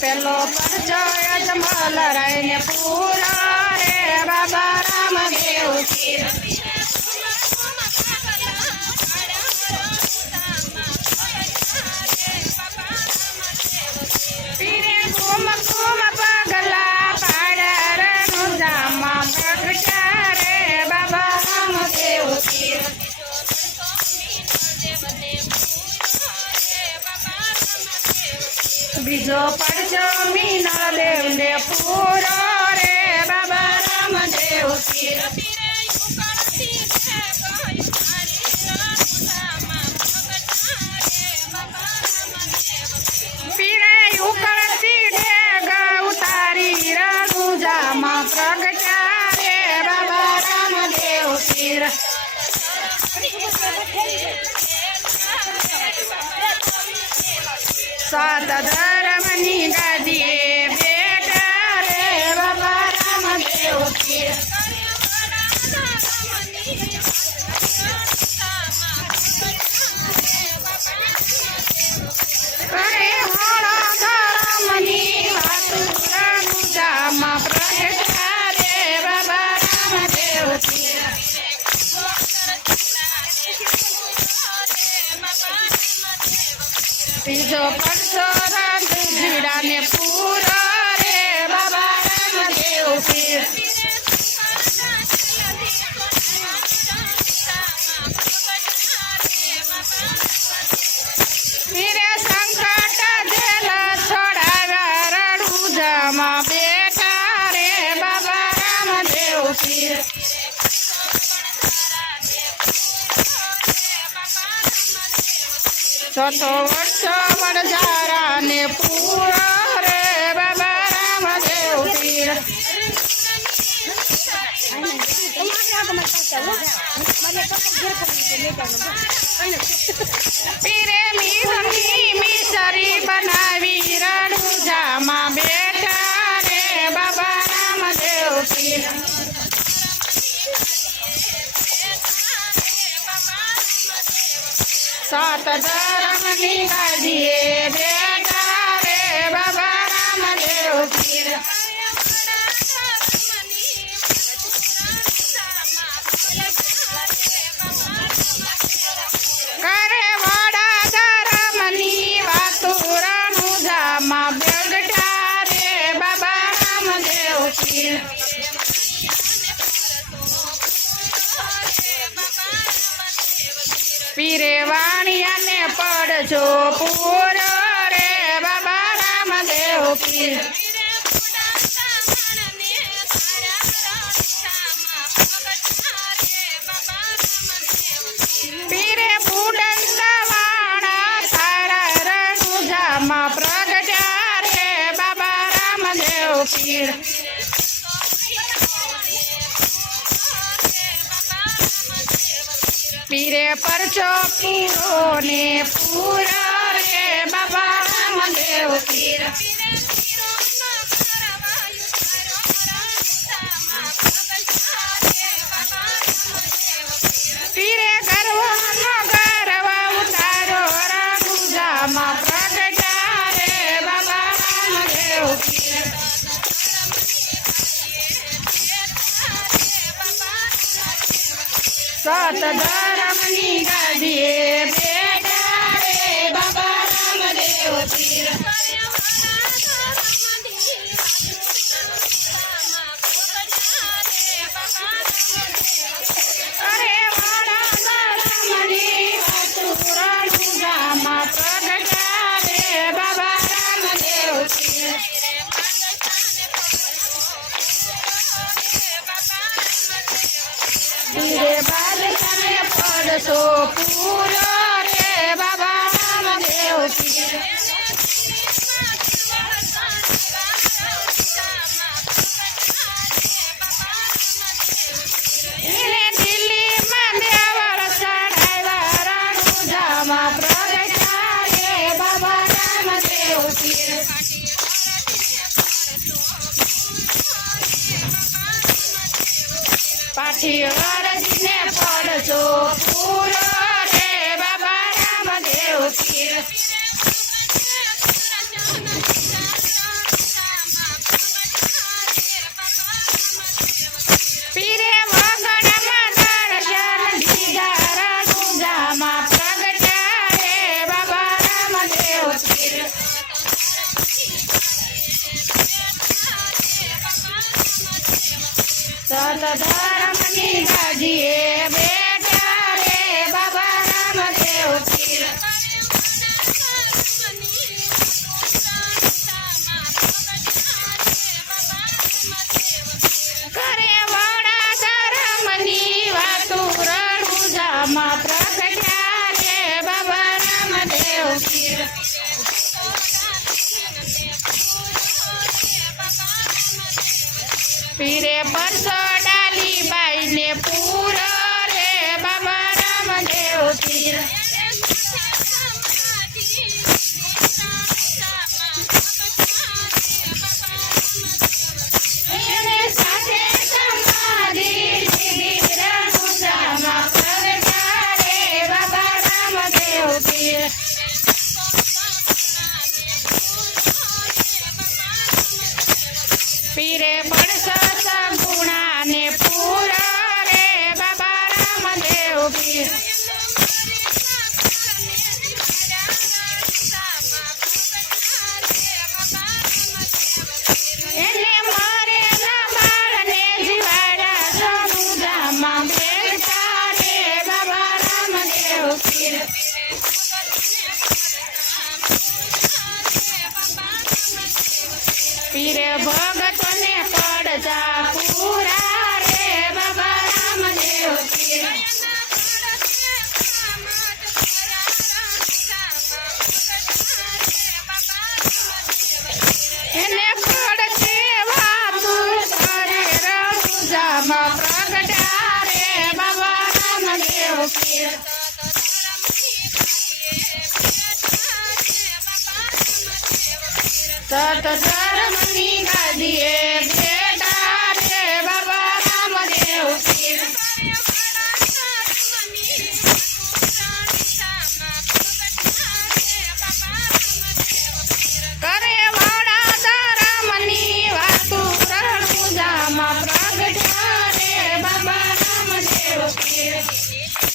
પેલો પરચો અજમલ રાયને પૂરો રે બાબા રામદેવ પીર પીરે કુમ કુમ પગલા પાડ્યા રણુજામાં પ્રગટ્યા રે બાબા રામદેવ પીર બીજો પડજો મીનળ દેવ ને પૂરો રે બાબા રામદેવ પીર પીરે ઉકળતી ડેગ ઉતારી રણુજામાં પ્રગટ્યા રે બાબા રામદેવ પીર સાત ધર્મની ગાદીએ બેઠા રે બાબા રામદેવ પીર કરે હોળો ધર્મની વાતું રણુજામાં પ્રગટ્યા રે બાબા રામદેવ પીર બીજો પડશો રાંધીડા ને પૂરો રે બાબા રામદેવ પીર પીરે સંકટ જેલ છોડાવ્યા રણુજામાં બેઠા રે બાબા રામદેવ પીર ચોથો વર્ષો વણજારા ને પૂરો રે બાબા રામદેવ પીર પીરે મીઠી મિસરી બનાવી રણુજામાં બેઠા રે બાબા રામદેવ પીર સાત ધર્મની ગાદીએ બેઠા રે બાબા રામદેવ પીર કરે વડા ધર્મની વાતું રણુજામાં બેઠા રે બાબા રામદેવ પીર પીરે વાણિયાને પડજો પૂરો રે બાબા રામદેવ પીર પીરે ફૂડંત વાણા તારા રણુજામાં પ્રગટ્યા રે બાબા રામદેવ પીર પીરે પરચો પૂરો ને પૂરો રે બાબા રામદેવ પીર પીરે ગરવો ગરવા ઉતારો રણુજામાં પ્રગટ્યા રે બાબા રામદેવ પીર સાત ધર્મની ગાદીએ બેઠા રે બાબા રામદેવ પીર અરે વાળા ધર્મની વાતું રણુજામાં પ્રગટ્યા રે બાબા રામદેવ પીર પીરે બાલકાને પડશો પૂરો રે બાબા રામદેવ પીર દિલ્હીમાં દેવર ચડાવ્યા રણુજામાં પ્રગટ્યા રે બાબા રામદેવ પીર પાછી અરજીને પડજો પૂરો રે બાબા રામદેવ પીર ધર્મની ગાદીએ બેઠા રે બાબા રામદેવ પીર. કરે વડા ધર્મની વાતું રણુજામાં પ્રગટ્યા રે બાબા રામદેવ પીર. પીરે પરસો ડાલી બાઈને પૂરો રે બાબા રામદેવ પીર. એને સાથે સમાધિ લીધી રણુજામાં પ્રગટ્યા રે બાબા રામદેવ પીર. પીરે પડસો સગુણાને પૂરો રે બાબા રામદેવ પીર. એને મરેલા બાળને જીવાડ્યા રણુજામાં બેઠા રે બાબા રામદેવ પીર. પીરે ભગતને પડતા પૂરા રે બાબા રામદેવ પીર. એને પડતે વાતું કરે રણુજામાં પ્રગટ્યા રે બાબા રામદેવ પીર. સત ધર્મની